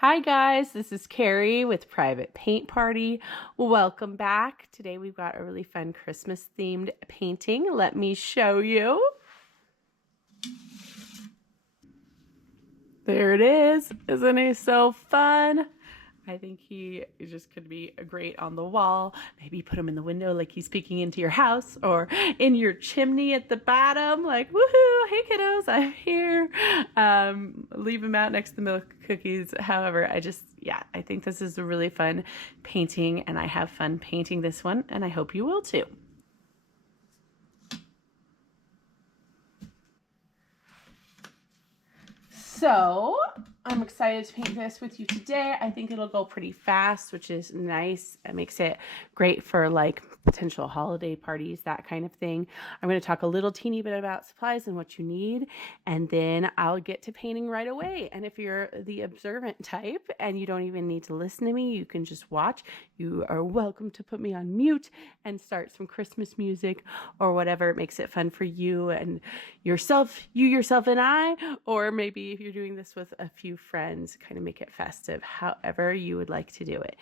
Hi guys, this is Carrie with Private Paint Party. Welcome back. Today we've got a really fun Christmas themed painting. Let me show you. There it is. Isn't he so fun? I think he just could be great on the wall. Maybe put him in the window like he's peeking into your house, or in your chimney at the bottom, like, woohoo, hey kiddos, I'm here. Leave him out next to the milk cookies. However, I think this is a really fun painting, and I have fun painting this one, and I hope you will too. So I'm excited to paint this with you today. I think it'll go pretty fast, which is nice. It makes it great for like potential holiday parties, that kind of thing. I'm going to talk a little teeny bit about supplies and what you need, and then I'll get to painting right away. And if you're the observant type and you don't even need to listen to me, you can just watch. You are welcome to put me on mute and start some Christmas music or whatever makes it fun for you and yourself, and I, or maybe if you're doing this with a few friends, kind of make it festive, however you would like to do it.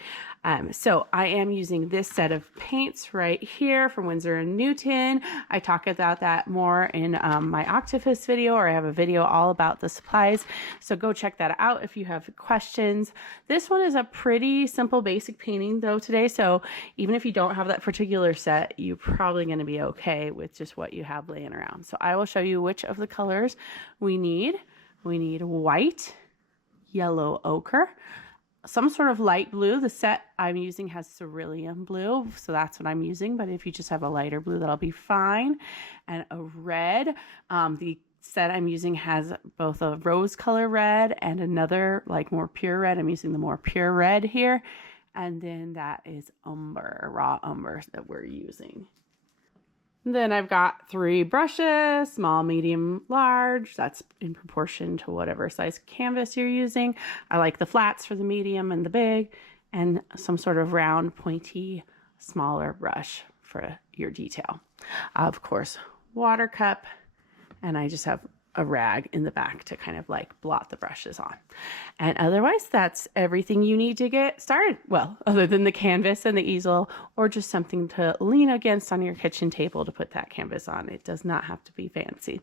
So I am using this set of paints right here from Winsor & Newton. I talk about that more in my Octopus video, or I have a video all about the supplies. So go check that out if you have questions. This one is a pretty simple basic painting though today. So even if you don't have that particular set, you're probably going to be okay with just what you have laying around. So I will show you which of the colors we need. We need white, yellow ochre, some sort of light blue. The set I'm using has cerulean blue, so that's what I'm using. But if you just have a lighter blue, that'll be fine. And a red. The set I'm using has both a rose color red and another like more pure red. I'm using the more pure red here. And then that is umber, raw umber that we're using. Then I've got 3 brushes, small, medium, large. That's in proportion to whatever size canvas you're using. I like the flats for the medium and the big, and some sort of round, pointy, smaller brush for your detail. Of course, water cup, and I just have a rag in the back to kind of like blot the brushes on. And otherwise, that's everything you need to get started. Well, other than the canvas and the easel, or just something to lean against on your kitchen table to put that canvas on. It does not have to be fancy.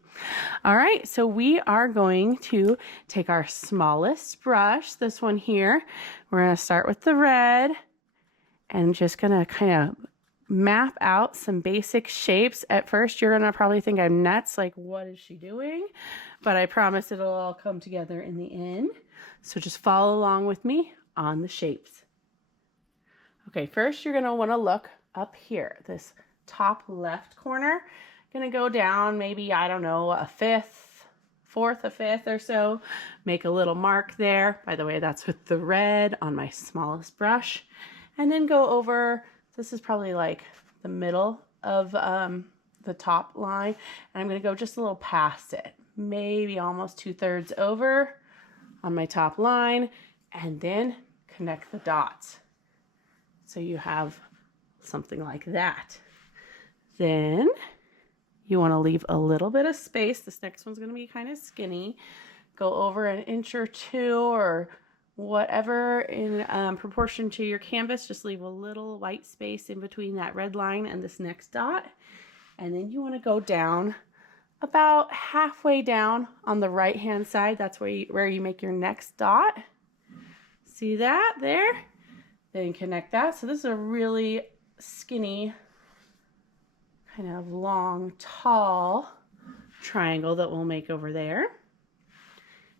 All right, so we are going to take our smallest brush, this one here. We're going to start with the red and just going to kind of map out some basic shapes. At first, you're gonna probably think I'm nuts, like what is she doing? But I promise it'll all come together in the end. So just follow along with me on the shapes. Okay, first you're gonna wanna look up here, this top left corner. Gonna go down maybe, I don't know, a fifth or so. Make a little mark there. By the way, that's with the red on my smallest brush. And then go over. This is probably like the middle of the top line. And I'm going to go just a little past it, maybe almost 2/3 over on my top line, and then connect the dots. So you have something like that. Then you want to leave a little bit of space. This next one's going to be kind of skinny. Go over an inch or 2 or whatever in proportion to your canvas. Just leave a little white space in between that red line and this next dot. And then you want to go down about halfway down on the right hand side. That's where you make your next dot. See that there? Then connect that. So this is a really skinny, kind of long, tall triangle that we'll make over there.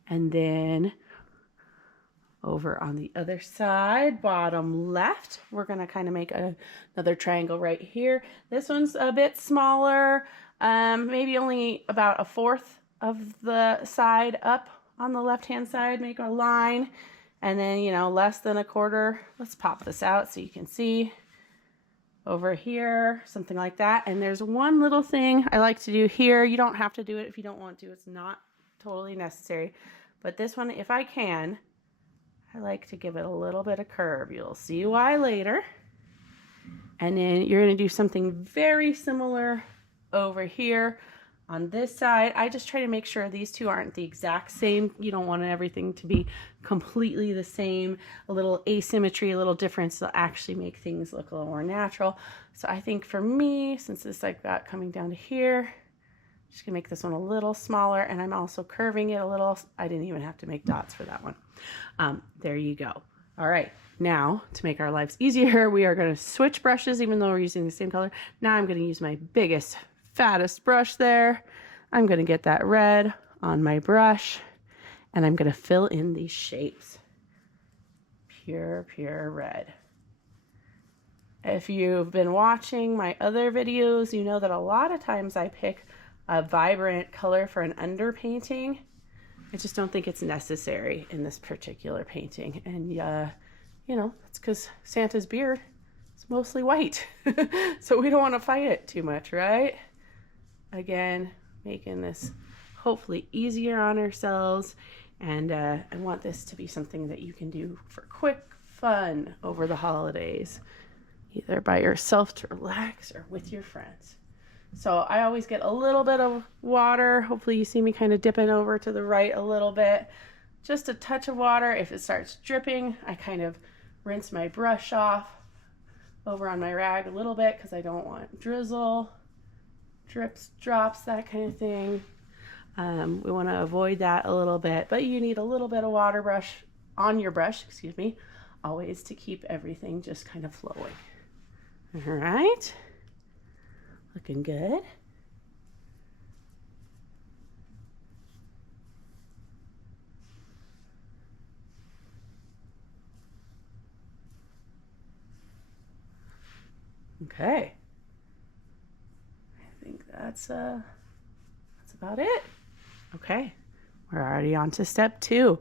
And then over on the other side, bottom left, we're going to kind of make another triangle right here. This one's a bit smaller, maybe only about 1/4 of the side up on the left-hand side. Make a line, and then, less than 1/4. Let's pop this out so you can see over here, something like that. And there's one little thing I like to do here. You don't have to do it if you don't want to. It's not totally necessary. But this one, if I can, I like to give it a little bit of curve. You'll see why later. And then you're going to do something very similar over here. On this side, I just try to make sure these two aren't the exact same. You don't want everything to be completely the same. A little asymmetry, a little difference will actually make things look a little more natural. So I think for me, since it's like that coming down to here, I'm just gonna make this one a little smaller, and I'm also curving it a little. I didn't even have to make dots for that one. There you go. All right, now to make our lives easier, we are gonna switch brushes even though we're using the same color. Now I'm gonna use my biggest, fattest brush there. I'm going to get that red on my brush and I'm going to fill in these shapes. Pure red. If you've been watching my other videos, you know that a lot of times I pick a vibrant color for an underpainting. I just don't think it's necessary in this particular painting. And you know, that's because Santa's beard is mostly white. So we don't want to fight it too much, right? Again, making this hopefully easier on ourselves, and I want this to be something that you can do for quick fun over the holidays, either by yourself to relax or with your friends. So I always get a little bit of water. Hopefully you see me kind of dipping over to the right a little bit, just a touch of water. If it starts dripping, I kind of rinse my brush off over on my rag a little bit because I don't want drizzle, drips, drops, that kind of thing. We want to avoid that a little bit, but you need a little bit of water brush on your brush, excuse me, always to keep everything just kind of flowing. All right, looking good. Okay. I think that's about it. Okay, we're already on to step 2.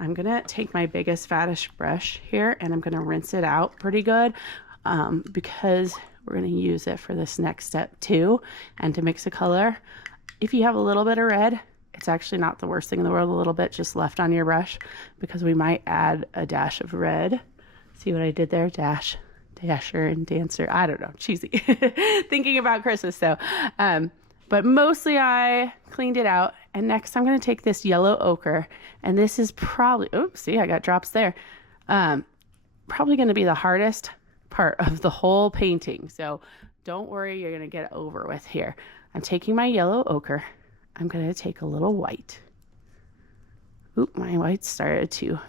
I'm gonna take my biggest fattest brush here and I'm gonna rinse it out pretty good because we're gonna use it for this next step too, and to mix a color. If you have a little bit of red, it's actually not the worst thing in the world, a little bit just left on your brush, because we might add a dash of red. See what I did there? Dasher and Dancer. I don't know. Cheesy. Thinking about Christmas though. But mostly I cleaned it out. And next I'm going to take this yellow ochre. And this is probably, oops, see, I got drops there. Probably going to be the hardest part of the whole painting. So don't worry, you're going to get it over with here. I'm taking my yellow ochre. I'm going to take a little white. Oop, my white started to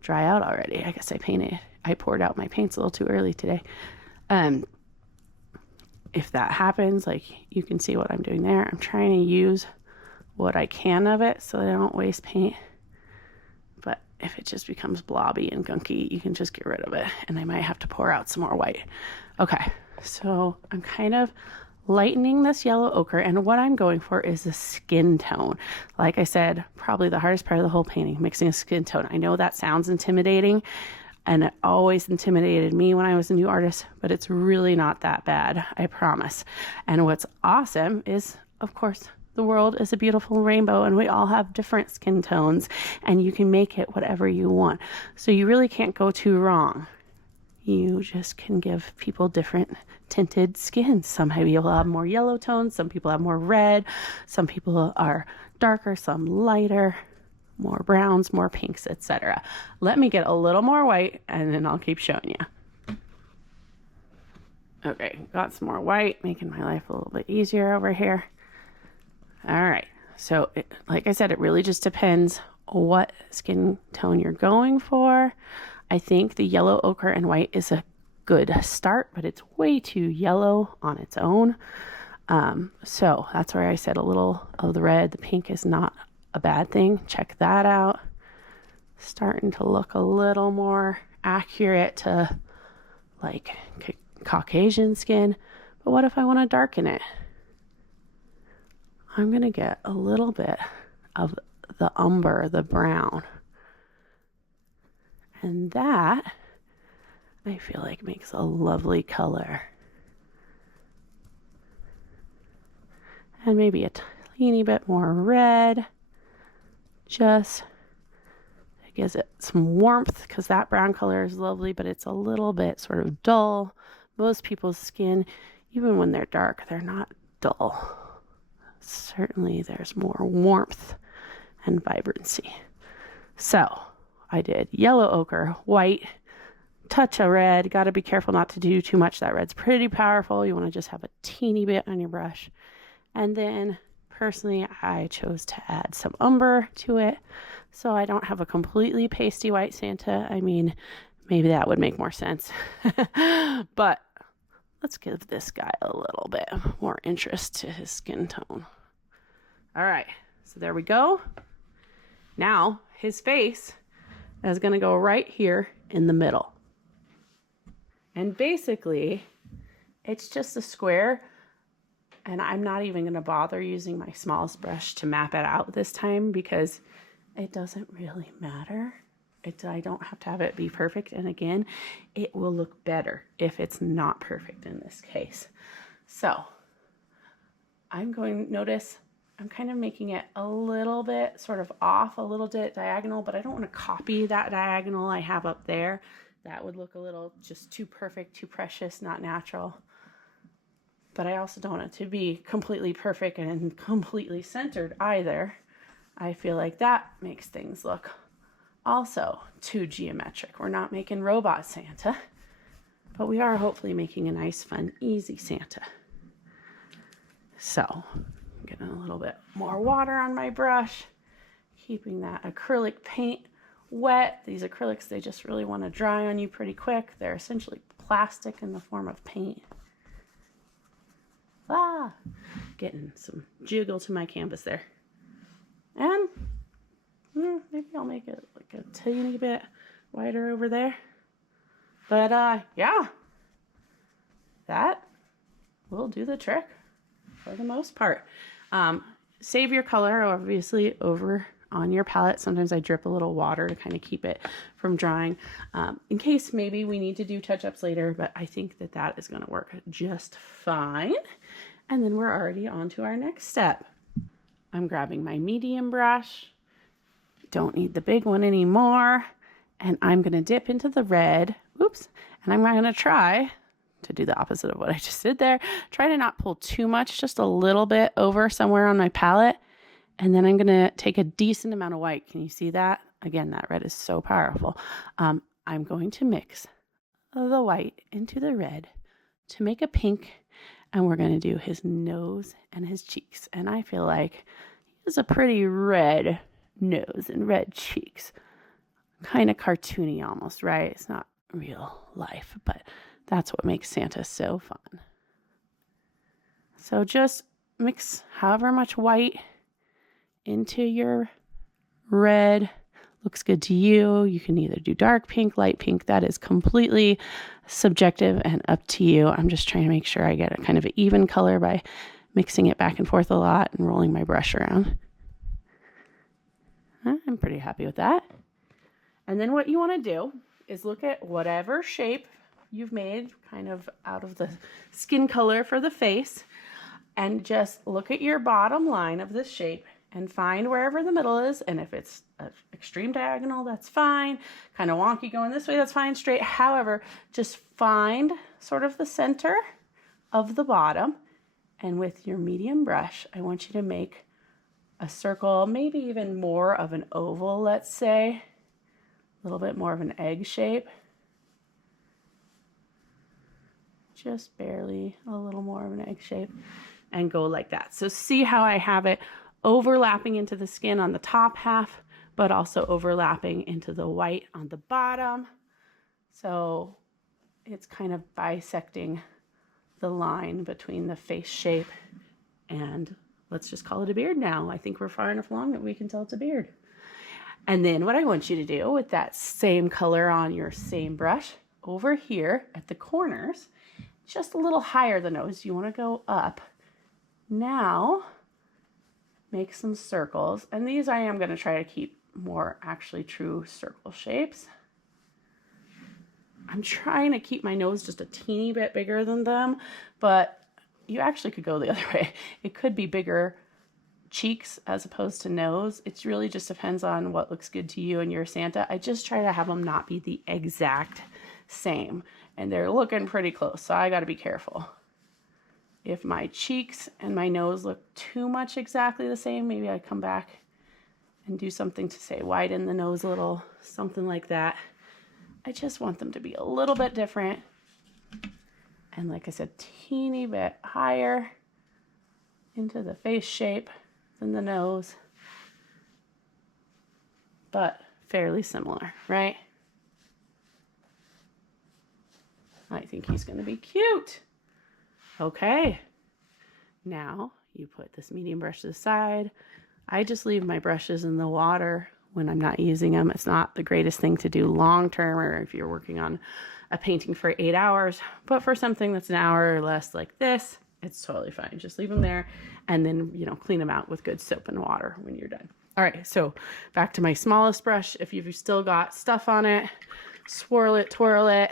dry out already. I guess I poured out my paints a little too early today. If that happens, like you can see what I'm doing there. I'm trying to use what I can of it so that I don't waste paint. But if it just becomes blobby and gunky, you can just get rid of it. And I might have to pour out some more white. Okay, so I'm kind of lightening this yellow ochre, and what I'm going for is a skin tone. Like I said, probably the hardest part of the whole painting, mixing a skin tone. I know that sounds intimidating, and it always intimidated me when I was a new artist, but it's really not that bad, I promise. And what's awesome is, of course, the world is a beautiful rainbow and we all have different skin tones, and you can make it whatever you want. So you really can't go too wrong. You just can give people different tinted skins. Some people have more yellow tones, some people have more red, some people are darker, some lighter, more browns, more pinks, etc. Let me get a little more white and then I'll keep showing you. Okay, got some more white, making my life a little bit easier over here. All right, so like I said, it really just depends what skin tone you're going for. I think the yellow ochre and white is a good start, but it's way too yellow on its own. So that's where I said a little of the red. The pink is not a bad thing. Check that out. Starting to look a little more accurate to like Caucasian skin. But what if I want to darken it? I'm going to get a little bit of the umber, the brown. And that, I feel like, makes a lovely color. And maybe a teeny bit more red. Just it gives it some warmth, because that brown color is lovely, but it's a little bit sort of dull. Most people's skin, even when they're dark, they're not dull. certainly there's more warmth and vibrancy. So I did yellow ochre, white, touch of red. Got to be careful not to do too much. That red's pretty powerful. You want to just have a teeny bit on your brush. And then personally, I chose to add some umber to it so I don't have a completely pasty white Santa. I mean, maybe that would make more sense. But let's give this guy a little bit more interest to his skin tone. All right, so there we go. Now his face is going to go right here in the middle. And basically, it's just a square, and I'm not even going to bother using my smallest brush to map it out this time because it doesn't really matter. I don't have to have it be perfect, and again, it will look better if it's not perfect in this case. So I'm going to notice I'm kind of making it a little bit sort of off, a little bit diagonal, but I don't want to copy that diagonal I have up there. That would look a little just too perfect, too precious, not natural. But I also don't want it to be completely perfect and completely centered either. I feel like that makes things look also too geometric. We're not making robot Santa, but we are hopefully making a nice, fun, easy Santa. So I'm getting a little bit more water on my brush, keeping that acrylic paint wet. These acrylics, they just really want to dry on you pretty quick. They're essentially plastic in the form of paint. Getting some jiggle to my canvas there. And maybe I'll make it like a teeny bit wider over there. But yeah, that will do the trick for the most part. Save your color, obviously, over on your palette. Sometimes I drip a little water to kind of keep it from drying in case maybe we need to do touch-ups later, but I think that that is going to work just fine. And then we're already on to our next step. I'm grabbing my medium brush. Don't need the big one anymore. And I'm going to dip into the red. Oops. And I'm going to try to do the opposite of what I just did there. Try to not pull too much, just a little bit over somewhere on my palette. And then I'm going to take a decent amount of white. Can you see that? Again, that red is so powerful. I'm going to mix the white into the red to make a pink. And we're going to do his nose and his cheeks. And I feel like he has a pretty red nose and red cheeks. Kind of cartoony almost, right? It's not real life, but that's what makes Santa so fun. So just mix however much white into your red. Looks good to you. You can either do dark pink, light pink. That is completely subjective and up to you. I'm just trying to make sure I get a kind of an even color by mixing it back and forth a lot and rolling my brush around. I'm pretty happy with that. And then what you want to do is look at whatever shape you've made kind of out of the skin color for the face, and just look at your bottom line of this shape and find wherever the middle is. And if it's an extreme diagonal, that's fine. Kind of wonky going this way, that's fine. Straight, however, just find sort of the center of the bottom. And with your medium brush, I want you to make a circle, maybe even more of an oval, let's say. A little bit more of an egg shape. Just barely a little more of an egg shape. And go like that. So see how I have it overlapping into the skin on the top half, but also overlapping into the white on the bottom. So it's kind of bisecting the line between the face shape and let's just call it a beard now. I think we're far enough along that we can tell it's a beard. And then what I want you to do with that same color on your same brush over here at the corners, just a little higher the nose. You want to go up. Now make some circles, and these I am going to try to keep more actually true circle shapes. I'm trying to keep my nose just a teeny bit bigger than them, but you actually could go the other way. It could be bigger cheeks as opposed to nose. It really just depends on what looks good to you and your Santa. I just try to have them not be the exact same, and they're looking pretty close, so I got to be careful. If my cheeks and my nose look too much exactly the same, maybe I come back and do something to say widen the nose a little, something like that. I just want them to be a little bit different. And like I said, teeny bit higher into the face shape than the nose, but fairly similar, right? I think he's gonna be cute. Okay, now you put this medium brush to the side. I just leave my brushes in the water when I'm not using them. It's not the greatest thing to do long term, or if you're working on a painting for 8 hours, but for something that's an hour or less like this, it's totally fine. Just leave them there and then, you know, clean them out with good soap and water when you're done. All right, so back to my smallest brush. If you've still got stuff on it, swirl it, twirl it,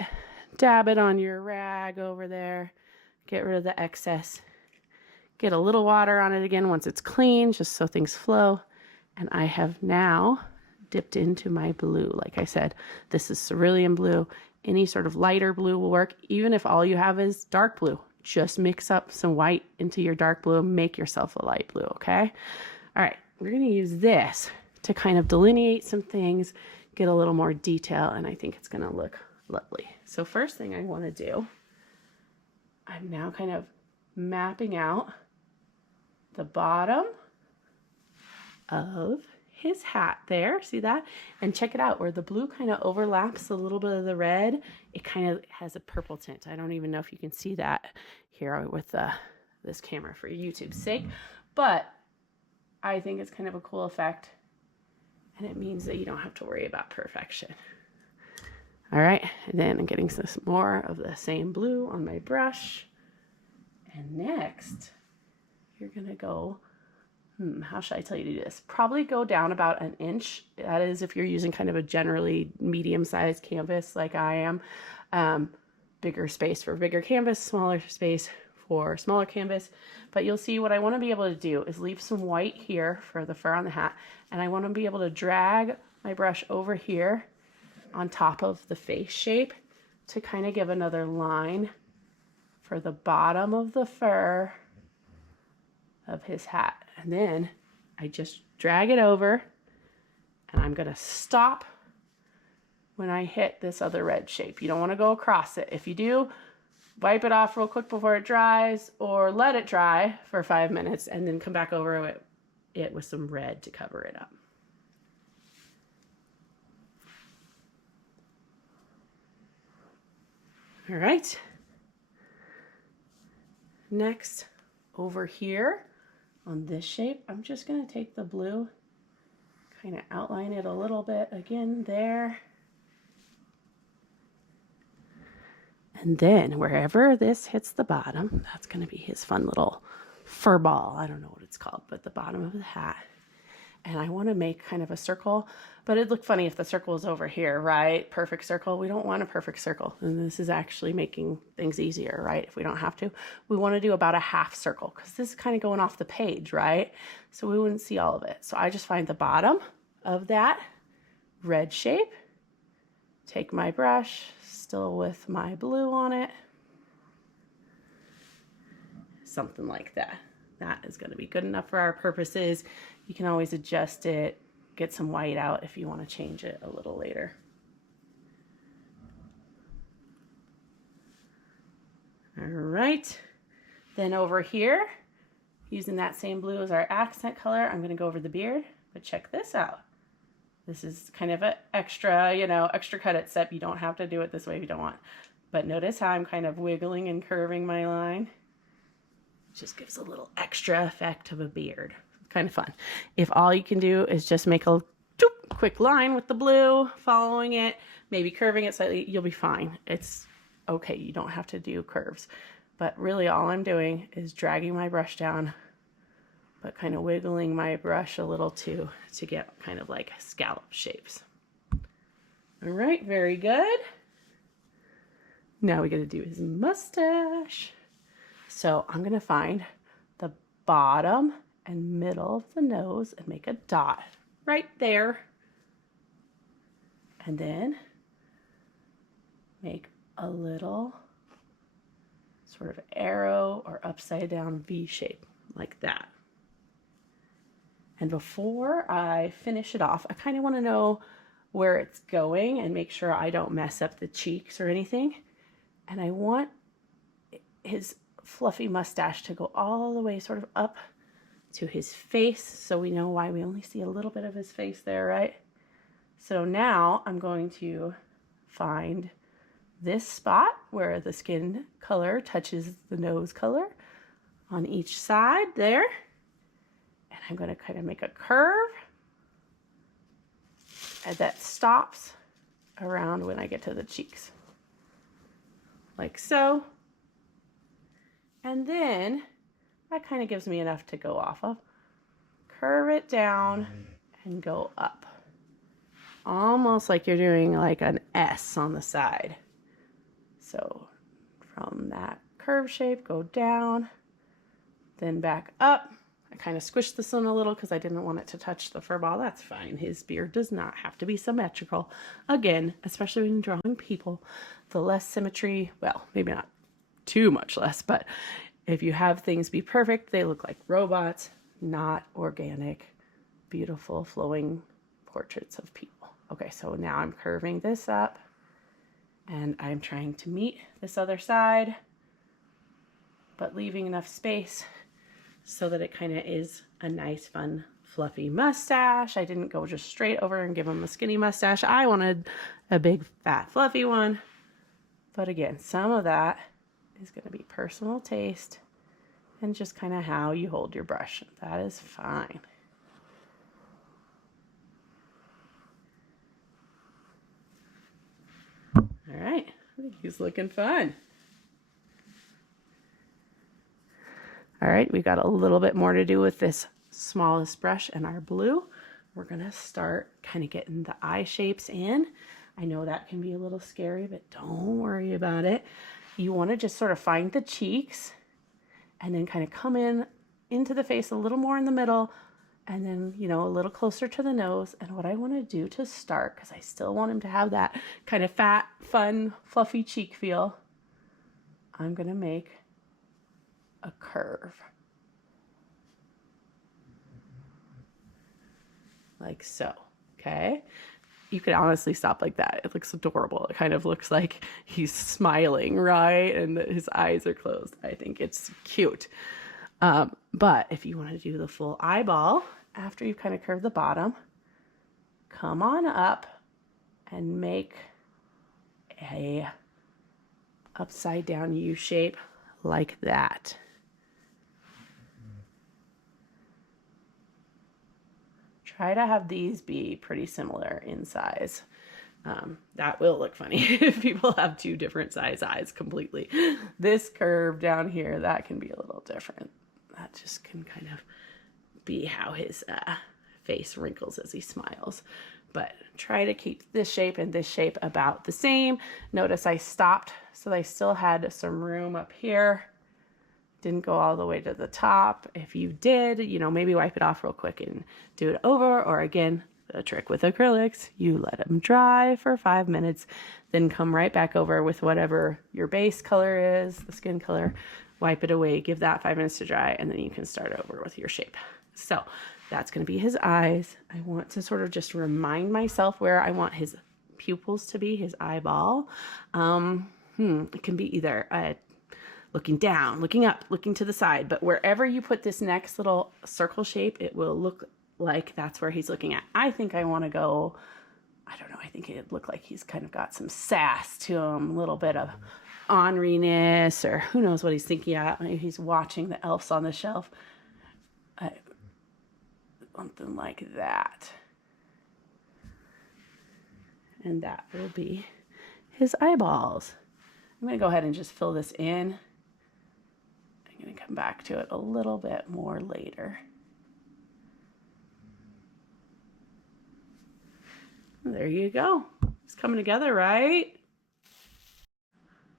dab it on your rag over there. Get rid of the excess. Get a little water on it again once it's clean, just so things flow. And I have now dipped into my blue. Like I said, this is cerulean blue. Any sort of lighter blue will work, even if all you have is dark blue. Just mix up some white into your dark blue and make yourself a light blue, okay? All right, we're gonna use this to kind of delineate some things, get a little more detail, and I think it's gonna look lovely. So first thing I wanna do, I'm now kind of mapping out the bottom of his hat there. See that? And check it out, where the blue kind of overlaps a little bit of the red, it kind of has a purple tint. I don't even know if you can see that here with this camera for YouTube's sake, but I think it's kind of a cool effect, and it means that you don't have to worry about perfection. All right, and then I'm getting some more of the same blue on my brush. And next, you're gonna go, how should I tell you to do this? Probably go down about 1 inch. That is if you're using kind of a generally medium-sized canvas like I am. Bigger space for bigger canvas, smaller space for smaller canvas. But you'll see what I wanna be able to do is leave some white here for the fur on the hat, and I wanna be able to drag my brush over here on top of the face shape to kind of give another line for the bottom of the fur of his hat. And then I just drag it over, and I'm gonna stop when I hit this other red shape. You don't wanna go across it. If you do, wipe it off real quick before it dries, or let it dry for 5 minutes and then come back over it with some red to cover it up. All right. Next, over here on this shape, I'm just gonna take the blue, kind of outline it a little bit again there. And then wherever this hits the bottom, that's gonna be his fun little fur ball. I don't know what it's called, but the bottom of the hat. And I wanna make kind of a circle, but it'd look funny if the circle is over here, right? Perfect circle. We don't want a perfect circle. And this is actually making things easier, right? If we don't have to, we wanna do about a half circle, because this is kind of going off the page, right? So we wouldn't see all of it. So I just find the bottom of that red shape, take my brush, still with my blue on it, something like that. That is gonna be good enough for our purposes. You can always adjust it, get some white out if you want to change it a little later. All right, then over here, using that same blue as our accent color, I'm going to go over the beard, but check this out. This is kind of an extra, extra cut it step. You don't have to do it this way if you don't want. But notice how I'm kind of wiggling and curving my line. It just gives a little extra effect of a beard. Kind of fun. If all you can do is just make a quick line with the blue, following it, maybe curving it slightly, you'll be fine. It's okay. You don't have to do curves. But really all I'm doing is dragging my brush down, but kind of wiggling my brush a little too to get kind of like scallop shapes. All right, very good. Now we got to do his mustache. So I'm going to find the bottom and middle of the nose and make a dot right there. And then make a little sort of arrow or upside down V shape like that. And before I finish it off, I kind of want to know where it's going and make sure I don't mess up the cheeks or anything. And I want his fluffy mustache to go all the way sort of up to his face, so we know why we only see a little bit of his face there, right? So now I'm going to find this spot where the skin color touches the nose color on each side there. And I'm going to kind of make a curve and that stops around when I get to the cheeks. Like so. And then that kind of gives me enough to go off of. Curve it down and go up. Almost like you're doing like an S on the side. So from that curve shape, go down, then back up. I kind of squished this one a little because I didn't want it to touch the fur ball. That's fine. His beard does not have to be symmetrical. Again, especially when you're drawing people, the less symmetry, well, maybe not too much less, but if you have things be perfect, they look like robots, not organic, beautiful, flowing portraits of people. Okay, so now I'm curving this up and I'm trying to meet this other side, but leaving enough space so that it kind of is a nice, fun, fluffy mustache. I didn't go just straight over and give him a skinny mustache. I wanted a big, fat, fluffy one. But again, some of that is going to be personal taste and just kind of how you hold your brush. That is fine. All right, I think he's looking fun. All right, we got a little bit more to do with this smallest brush and our blue. We're gonna start kind of getting the eye shapes in. I know that can be a little scary, but don't worry about it. You wanna just sort of find the cheeks and then kind of come in into the face a little more in the middle and then, you know, a little closer to the nose. And what I wanna do to start, because I still want him to have that kind of fat, fun, fluffy cheek feel, I'm gonna make a curve. Like so, okay? You could honestly stop like that. It looks adorable. It kind of looks like he's smiling, right? And his eyes are closed. I think it's cute. But if you want to do the full eyeball, after you've kind of curved the bottom, come on up and make a upside down U shape like that. Try to have these be pretty similar in size. That will look funny if people have two different size eyes completely. This curve down here, that can be a little different. That just can kind of be how his face wrinkles as he smiles. But try to keep this shape and this shape about the same. Notice I stopped, so I still had some room up here. Didn't go all the way to the top. If you did, you know, maybe wipe it off real quick and do it over. Or again, the trick with acrylics, you let them dry for 5 minutes, then come right back over with whatever your base color is, the skin color, wipe it away, give that 5 minutes to dry, and then you can start over with your shape. So that's going to be his eyes. I want to sort of just remind myself where I want his pupils to be, his eyeball. It can be either looking down, looking up, looking to the side, but wherever you put this next little circle shape, it will look like that's where he's looking at. I think I want to go, I don't know, I think it looked like he's kind of got some sass to him, a little bit of orneriness, or who knows what he's thinking at. Maybe he's watching the elves on the shelf. Something like that. And that will be his eyeballs. I'm going to go ahead and just fill this in. I'm going to come back to it a little bit more later. There you go. It's coming together, right?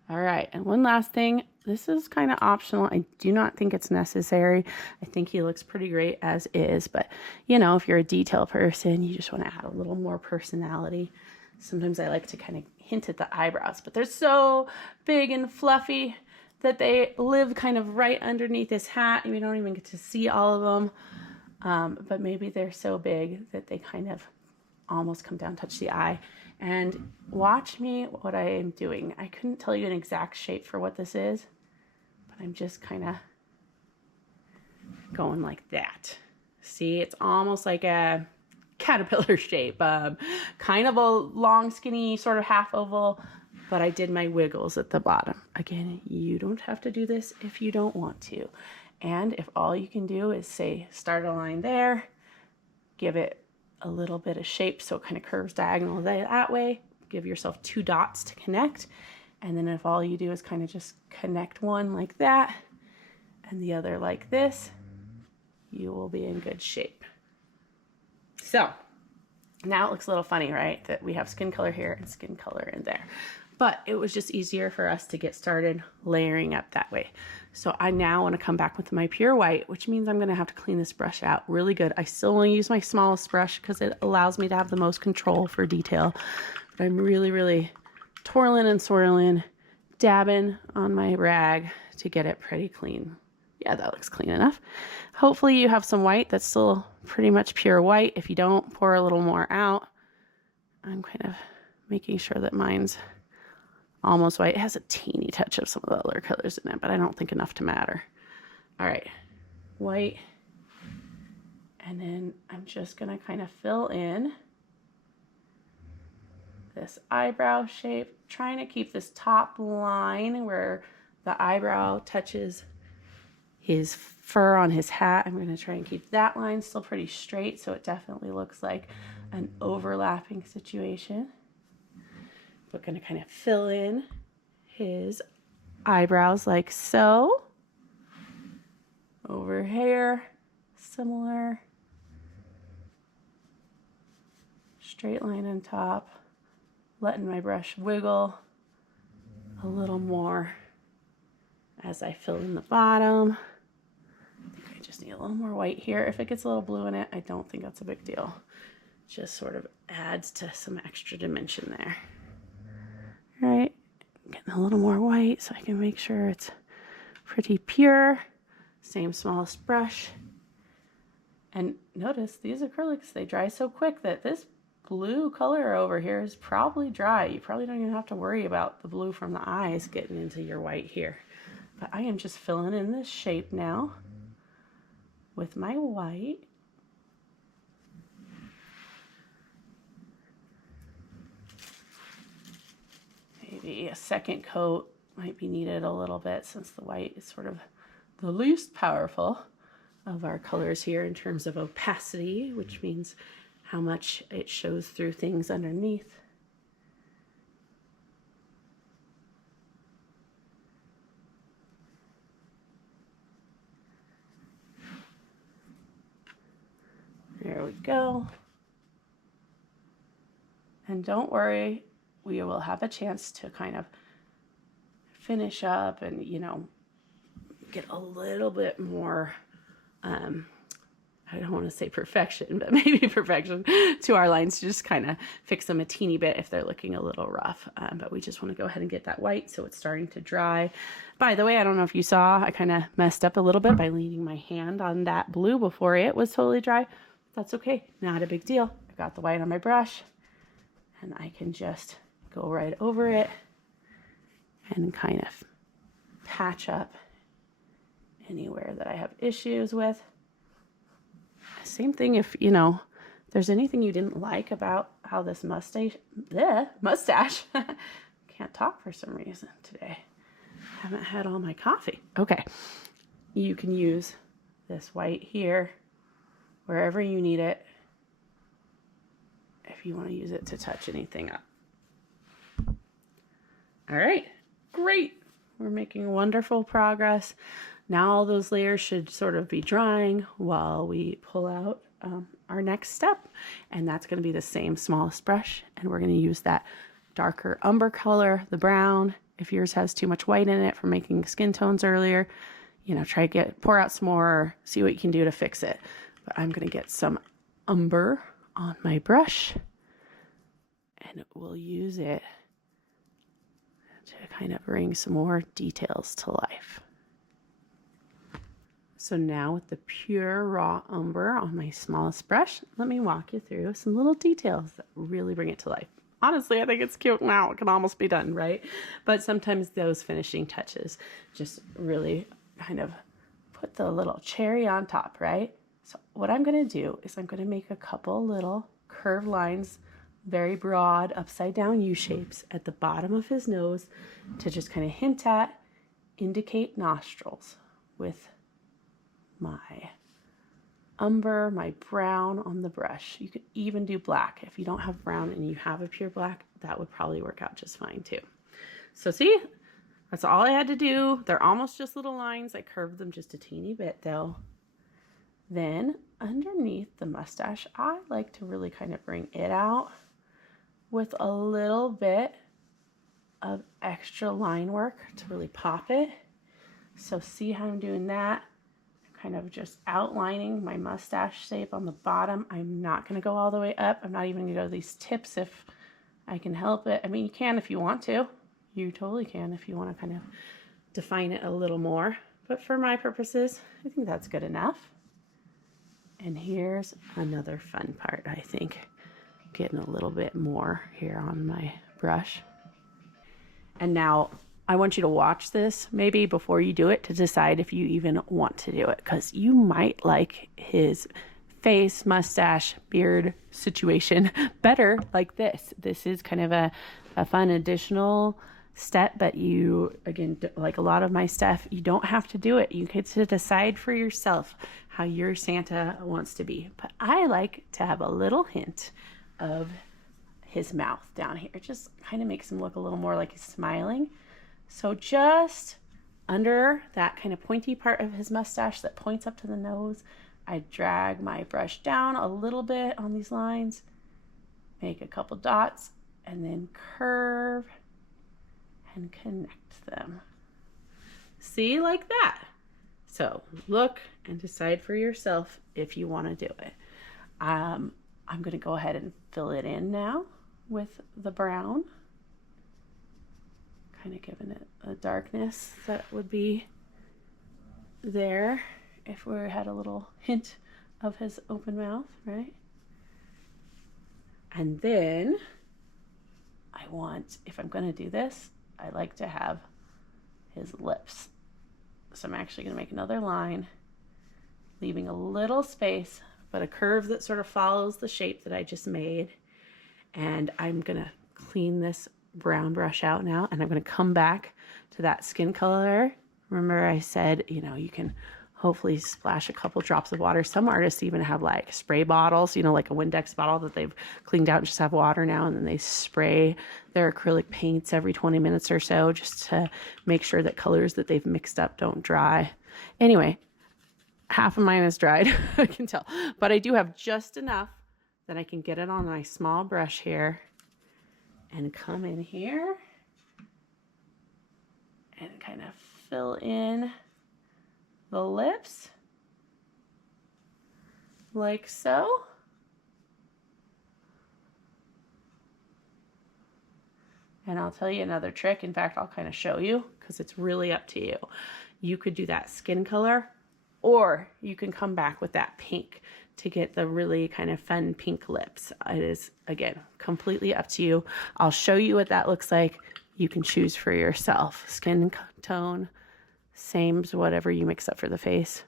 All right, and one last thing. This is kind of optional. I do not think it's necessary. I think he looks pretty great as is, but you know, if you're a detail person, you just want to add a little more personality. Sometimes I like to kind of hint at the eyebrows, but they're so big and fluffy that they live kind of right underneath this hat and we don't even get to see all of them. But maybe they're so big that they kind of almost come down, touch the eye. And watch me what I am doing. I couldn't tell you an exact shape for what this is, but I'm just kind of going like that. See, it's almost like a caterpillar shape, kind of a long, skinny, sort of half oval, but I did my wiggles at the bottom. Again, you don't have to do this if you don't want to. And if all you can do is say, start a line there, give it a little bit of shape so it kind of curves diagonal that way, give yourself 2 dots to connect. And then if all you do is kind of just connect one like that and the other like this, you will be in good shape. So now it looks a little funny, right? That we have skin color here and skin color in there. But it was just easier for us to get started layering up that way. So I now want to come back with my pure white, which means I'm going to have to clean this brush out really good. I still want to use my smallest brush because it allows me to have the most control for detail. But I'm really, really twirling and swirling, dabbing on my rag to get it pretty clean. Yeah, that looks clean enough. Hopefully you have some white that's still pretty much pure white. If you don't, pour a little more out. I'm kind of making sure that mine's almost white. It has a teeny touch of some of the other colors in it, but I don't think enough to matter. All right, white. And then I'm just gonna kind of fill in this eyebrow shape, trying to keep this top line where the eyebrow touches his fur on his hat. I'm going to try and keep that line still pretty straight so it definitely looks like an overlapping situation. But going to kind of fill in his eyebrows like so. Over here, similar. Straight line on top. Letting my brush wiggle a little more as I fill in the bottom. I just need a little more white here. If it gets a little blue in it, I don't think that's a big deal. Just sort of adds to some extra dimension there. All right, getting a little more white so I can make sure it's pretty pure. Same smallest brush. And notice these acrylics, they dry so quick that this blue color over here is probably dry. You probably don't even have to worry about the blue from the eyes getting into your white here. But I am just filling in this shape now with my white. Maybe a second coat might be needed a little bit since the white is sort of the least powerful of our colors here in terms of opacity, which means how much it shows through things underneath. There we go. And don't worry, we will have a chance to kind of finish up and, you know, get a little bit more, I don't want to say perfection, but maybe perfection to our lines, to just kind of fix them a teeny bit if they're looking a little rough. But we just want to go ahead and get that white so it's starting to dry. By the way, I don't know if you saw, I kind of messed up a little bit by leaning my hand on that blue before it was totally dry. That's okay, not a big deal. I got the white on my brush and I can just go right over it and kind of patch up anywhere that I have issues with. Same thing if, you know, there's anything you didn't like about how this mustache, can't talk for some reason today. Haven't had all my coffee. Okay. You can use this white here wherever you need it if you want to use it to touch anything up. All right, great. We're making wonderful progress. Now all those layers should sort of be drying while we pull out our next step. And that's going to be the same smallest brush. And we're going to use that darker umber color, the brown. If yours has too much white in it from making skin tones earlier, you know, pour out some more, see what you can do to fix it. But I'm going to get some umber on my brush and we'll use it to kind of bring some more details to life. So now with the pure raw umber on my smallest brush, let me walk you through some little details that really bring it to life. Honestly, I think it's cute now. It can almost be done, right? But sometimes those finishing touches just really kind of put the little cherry on top, right? So what I'm going to do is I'm going to make a couple little curved lines, very broad upside down U shapes at the bottom of his nose to just kind of hint at, indicate nostrils with my umber, my brown on the brush. You could even do black. If you don't have brown and you have a pure black, that would probably work out just fine too. So see, that's all I had to do. They're almost just little lines. I curved them just a teeny bit though. Then underneath the mustache, I like to really kind of bring it out with a little bit of extra line work to really pop it. So see how I'm doing that? Kind of just outlining my mustache shape on the bottom. I'm not going to go all the way up. I'm not even going to go to these tips if I can help it. I mean, you can if you want to. You totally can if you want to kind of define it a little more. But for my purposes, I think that's good enough. And here's another fun part, I think. Getting a little bit more here on my brush. And now I want you to watch this maybe before you do it to decide if you even want to do it, because you might like his face, mustache, beard situation better like this. This is kind of a fun additional step, but you, again, like a lot of my stuff, you don't have to do it. You get to decide for yourself how your Santa wants to be. But I like to have a little hint of his mouth down here. It just kind of makes him look a little more like he's smiling. So just under that kind of pointy part of his mustache that points up to the nose, I drag my brush down a little bit on these lines, make a couple dots, and then curve and connect them. See, like that. So look and decide for yourself if you want to do it. I'm going to go ahead and fill it in now with the brown. Kind of giving it a darkness that would be there if we had a little hint of his open mouth, right? And then I want, if I'm going to do this, I like to have his lips. So I'm actually going to make another line, leaving a little space, but a curve that sort of follows the shape that I just made. And I'm going to clean this brown brush out now, and I'm going to come back to that skin color. Remember I said, you know, you can hopefully splash a couple drops of water. Some artists even have like spray bottles, you know, like a Windex bottle that they've cleaned out and just have water now, and then they spray their acrylic paints every 20 minutes or so just to make sure that colors that they've mixed up don't dry. Anyway, half of mine is dried, I can tell, but I do have just enough that I can get it on my small brush here and come in here and kind of fill in the lips like so. And I'll tell you another trick. In fact, I'll kind of show you because it's really up to you. You could do that skin color, or you can come back with that pink to get the really kind of fun pink lips. It is, again, completely up to you. I'll show you what that looks like. You can choose for yourself. Skin tone, same as whatever you mix up for the face,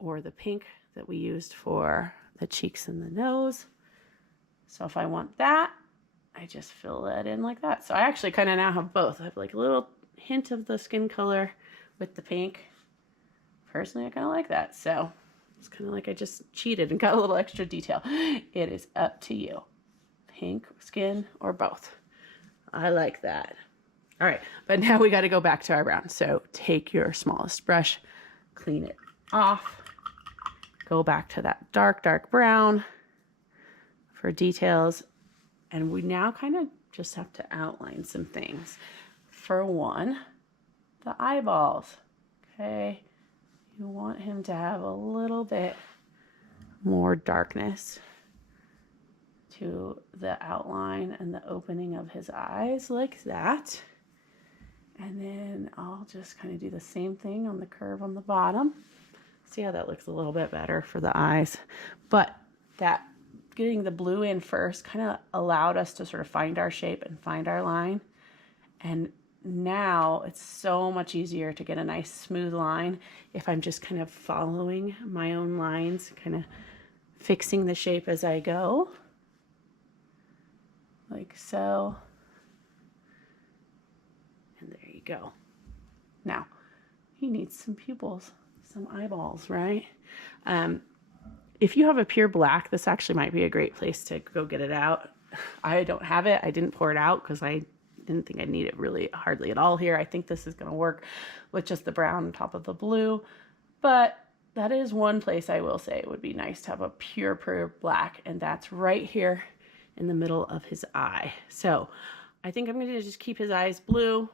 or the pink that we used for the cheeks and the nose. So if I want that, I just fill that in like that. So I actually kind of now have both. I have like a little hint of the skin color with the pink. Personally, I kind of like that. So it's kind of like I just cheated and got a little extra detail. It is up to you. Pink skin or both. I like that. All right, but now we got to go back to our brown. So take your smallest brush, clean it off, go back to that dark, dark brown for details. And we now kind of just have to outline some things. For one, the eyeballs, okay? You want him to have a little bit more darkness to the outline and the opening of his eyes like that. And then I'll just kind of do the same thing on the curve on the bottom. See how that looks a little bit better for the eyes. But that getting the blue in first kind of allowed us to sort of find our shape and find our line. And now it's so much easier to get a nice smooth line if I'm just kind of following my own lines, kind of fixing the shape as I go, like so. And there you go. Now, he needs some pupils, some eyeballs, right? If you have a pure black, this actually might be a great place to go get it out. I don't have it. I didn't pour it out because I didn't think I'd need it really hardly at all here. I think this is going to work with just the brown on top of the blue. But that is one place I will say it would be nice to have a pure black, and that's right here in the middle of his eye. So I think I'm going to just keep his eyes blue.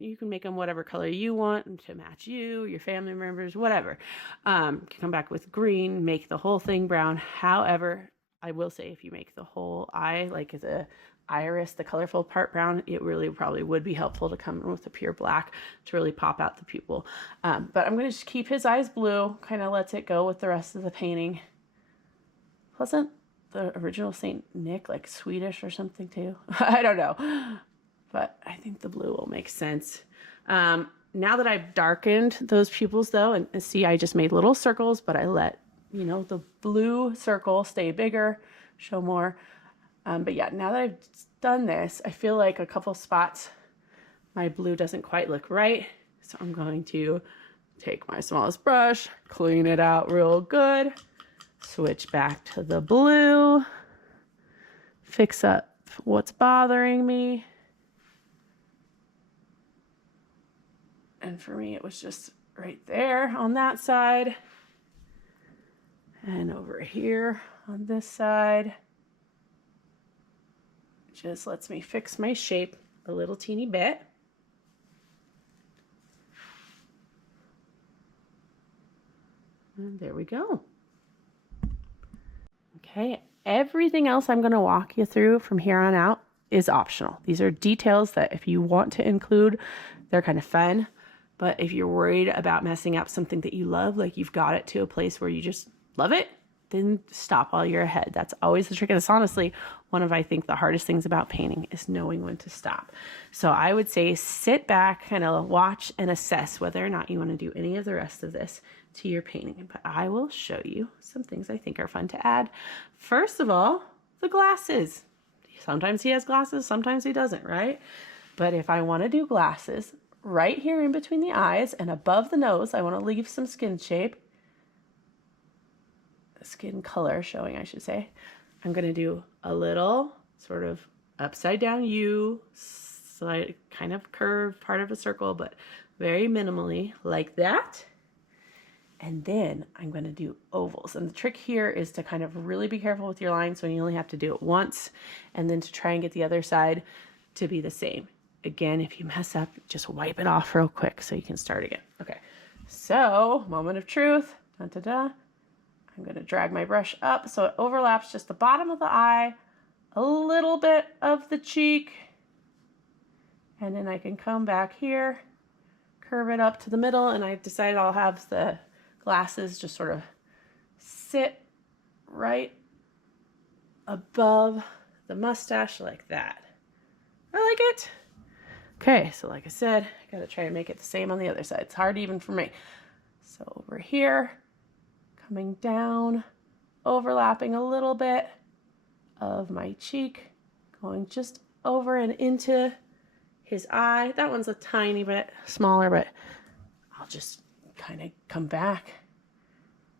You can make them whatever color you want to match you, your family members, whatever. You can come back with green, make the whole thing brown. However, I will say if you make the whole eye, like the iris, the colorful part brown, it really probably would be helpful to come in with a pure black to really pop out the pupil. But I'm going to just keep his eyes blue, kind of lets it go with the rest of the painting. Wasn't the original Saint Nick like Swedish or something too? I don't know. But I think the blue will make sense. Now that I've darkened those pupils though, and see I just made little circles, but I let, you know, the blue circle stay bigger, show more. But yeah, now that I've done this, I feel like a couple spots, my blue doesn't quite look right. So I'm going to take my smallest brush, clean it out real good, switch back to the blue, fix up what's bothering me. And for me, it was just right there on that side. And over here on this side. Just lets me fix my shape a little teeny bit. And there we go. Okay, everything else I'm going to walk you through from here on out is optional. These are details that if you want to include, they're kind of fun. But if you're worried about messing up something that you love, like you've got it to a place where you just love it, then stop while you're ahead. That's always the trick. And it's honestly one of, I think, the hardest things about painting is knowing when to stop. So I would say sit back, kind of watch and assess whether or not you want to do any of the rest of this to your painting. But I will show you some things I think are fun to add. First of all, the glasses. Sometimes he has glasses, sometimes he doesn't, right? But if I want to do glasses, right here in between the eyes and above the nose, I want to leave some skin shape. Skin color showing, I should say. I'm going to do a little sort of upside down U, slight kind of curved part of a circle, but very minimally like that. And then I'm going to do ovals. And the trick here is to kind of really be careful with your line, so you only have to do it once, and then to try and get the other side to be the same. Again, if you mess up, just wipe it off real quick so you can start again. Okay, so moment of truth. Dun, dun, dun. I'm going to drag my brush up so it overlaps just the bottom of the eye, a little bit of the cheek, and then I can come back here, curve it up to the middle, and I've decided I'll have the glasses just sort of sit right above the mustache like that. I like it. Okay, so like I said, I got to try to make it the same on the other side. It's hard even for me. So over here, coming down, overlapping a little bit of my cheek, going just over and into his eye. That one's a tiny bit smaller, but I'll just kind of come back,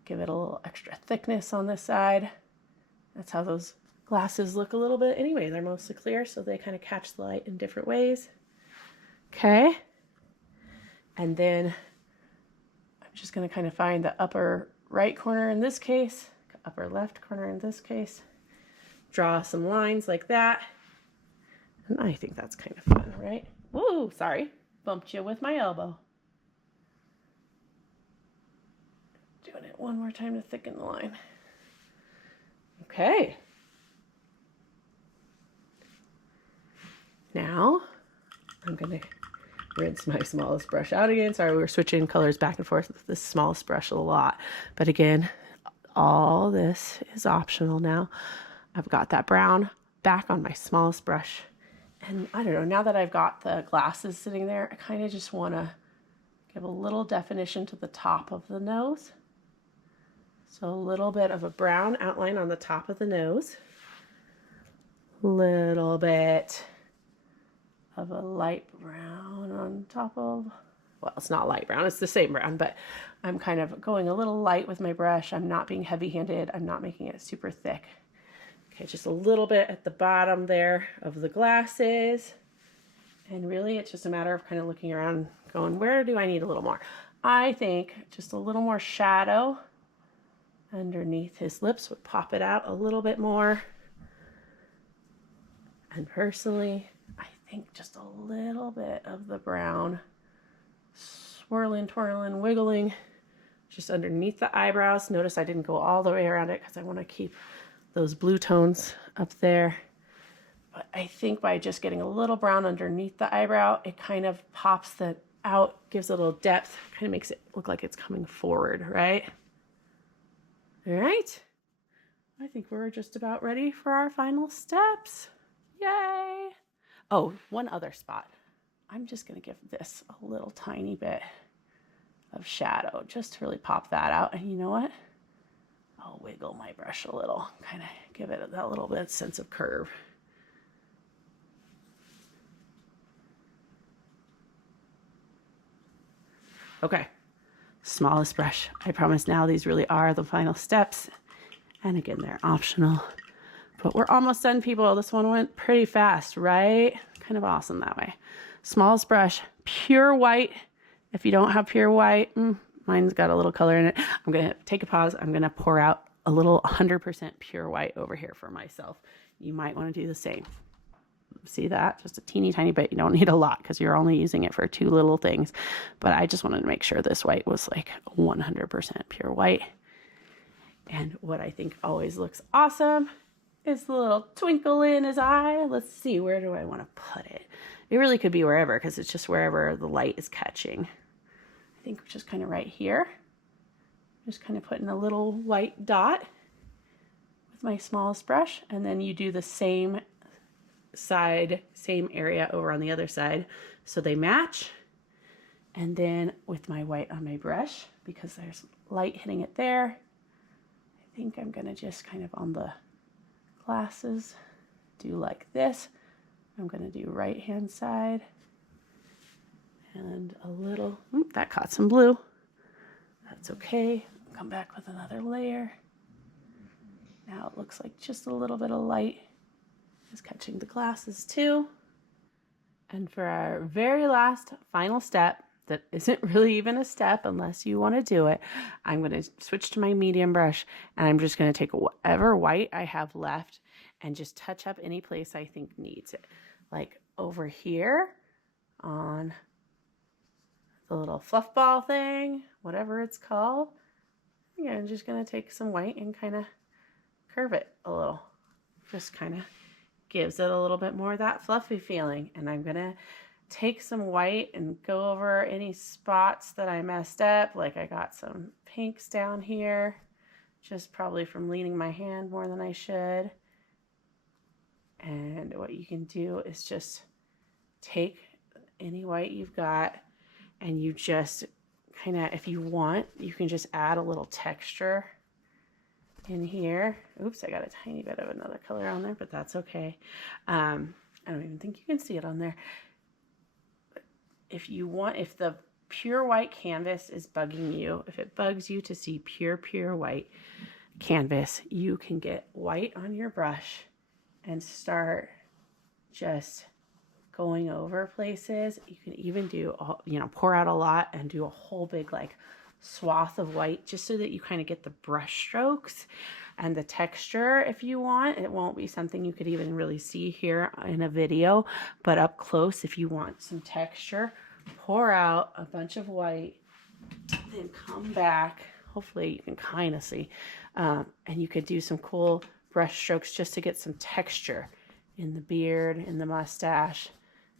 give it a little extra thickness on this side. That's how those glasses look a little bit anyway. They're mostly clear, so they kind of catch the light in different ways. Okay, and then I'm just going to kind of find the upper right corner in this case, upper left corner in this case, draw some lines like that, and I think that's kind of fun, right? Whoa, sorry, bumped you with my elbow. Doing it one more time to thicken the line. Okay. Now I'm going to rinse my smallest brush out again. Sorry, we were switching colors back and forth with this smallest brush a lot. But again, all this is optional now. I've got that brown back on my smallest brush. And I don't know, now that I've got the glasses sitting there, I kind of just want to give a little definition to the top of the nose. So a little bit of a brown outline on the top of the nose. Little bit of a light brown on top of, well, it's not light brown, it's the same brown, but I'm kind of going a little light with my brush. I'm not being heavy-handed. I'm not making it super thick. Okay, just a little bit at the bottom there of the glasses. And really, it's just a matter of kind of looking around, going, where do I need a little more? I think just a little more shadow underneath his lips would pop it out a little bit more. And personally, I think just a little bit of the brown swirling, twirling, wiggling just underneath the eyebrows. Notice I didn't go all the way around it because I want to keep those blue tones up there. But I think by just getting a little brown underneath the eyebrow, it kind of pops that out, gives it a little depth, kind of makes it look like it's coming forward, right? All right. I think we're just about ready for our final steps. Yay! Oh, one other spot. I'm just going to give this a little tiny bit of shadow just to really pop that out. And you know what? I'll wiggle my brush a little, kind of give it that little bit sense of curve. Okay, smallest brush. I promise now these really are the final steps. And again, they're optional. But we're almost done, people. This one went pretty fast, right? Kind of awesome that way. Smallest brush, pure white. If you don't have pure white, mine's got a little color in it. I'm going to take a pause. I'm going to pour out a little 100% pure white over here for myself. You might want to do the same. See that? Just a teeny tiny bit. You don't need a lot because you're only using it for two little things. But I just wanted to make sure this white was like 100% pure white. And what I think always looks awesome is the little twinkle in his eye. Let's see, where do I want to put it? It really could be wherever because it's just wherever the light is catching. I think just kind of right here. Just kind of putting a little white dot with my smallest brush, and then you do the same side, same area over on the other side so they match. And then with my white on my brush, because there's light hitting it there, I think I'm gonna just kind of on the glasses do like this. I'm gonna do right hand side and a little, that caught some blue. That's okay. Come back with another layer. Now it looks like just a little bit of light is catching the glasses too. And for our very last final step, that isn't really even a step unless you want to do it, I'm going to switch to my medium brush and I'm just going to take whatever white I have left and just touch up any place I think needs it. Like over here on the little fluff ball thing, whatever it's called. Yeah, I'm just going to take some white and kind of curve it a little. Just kind of gives it a little bit more of that fluffy feeling. And I'm going to take some white and go over any spots that I messed up. Like I got some pinks down here, just probably from leaning my hand more than I should. And what you can do is just take any white you've got and you just kind of, if you want, you can just add a little texture in here. Oops, I got a tiny bit of another color on there, but that's okay. I don't even think you can see it on there. But if you want, if the pure white canvas is bugging you, if it bugs you to see pure white canvas, you can get white on your brush and start just going over places. You can even do, pour out a lot and do a whole big like swath of white just so that you kind of get the brush strokes and the texture if you want. It won't be something you could even really see here in a video, but up close, if you want some texture, pour out a bunch of white, then come back. Hopefully you can kind of see, and you could do some cool brush strokes just to get some texture in the beard, in the mustache,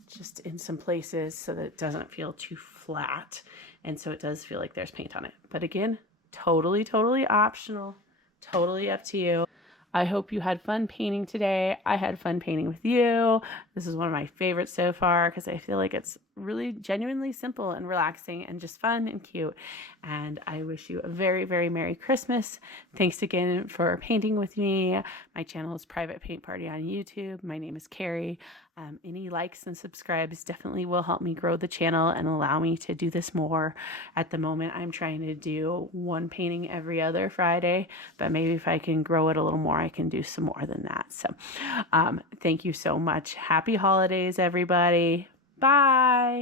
just in some places so that it doesn't feel too flat. And so it does feel like there's paint on it. But again, totally, totally optional, totally up to you. I hope you had fun painting today. I had fun painting with you. This is one of my favorites so far because I feel like it's really genuinely simple and relaxing and just fun and cute. And I wish you a very, very Merry Christmas. Thanks again for painting with me. My channel is Private Paint Party on YouTube. My name is Carrie. Any likes and subscribes definitely will help me grow the channel and allow me to do this more. At the moment, I'm trying to do one painting every other Friday, but maybe if I can grow it a little more, I can do some more than that. So thank you so much. Happy holidays, everybody. Bye.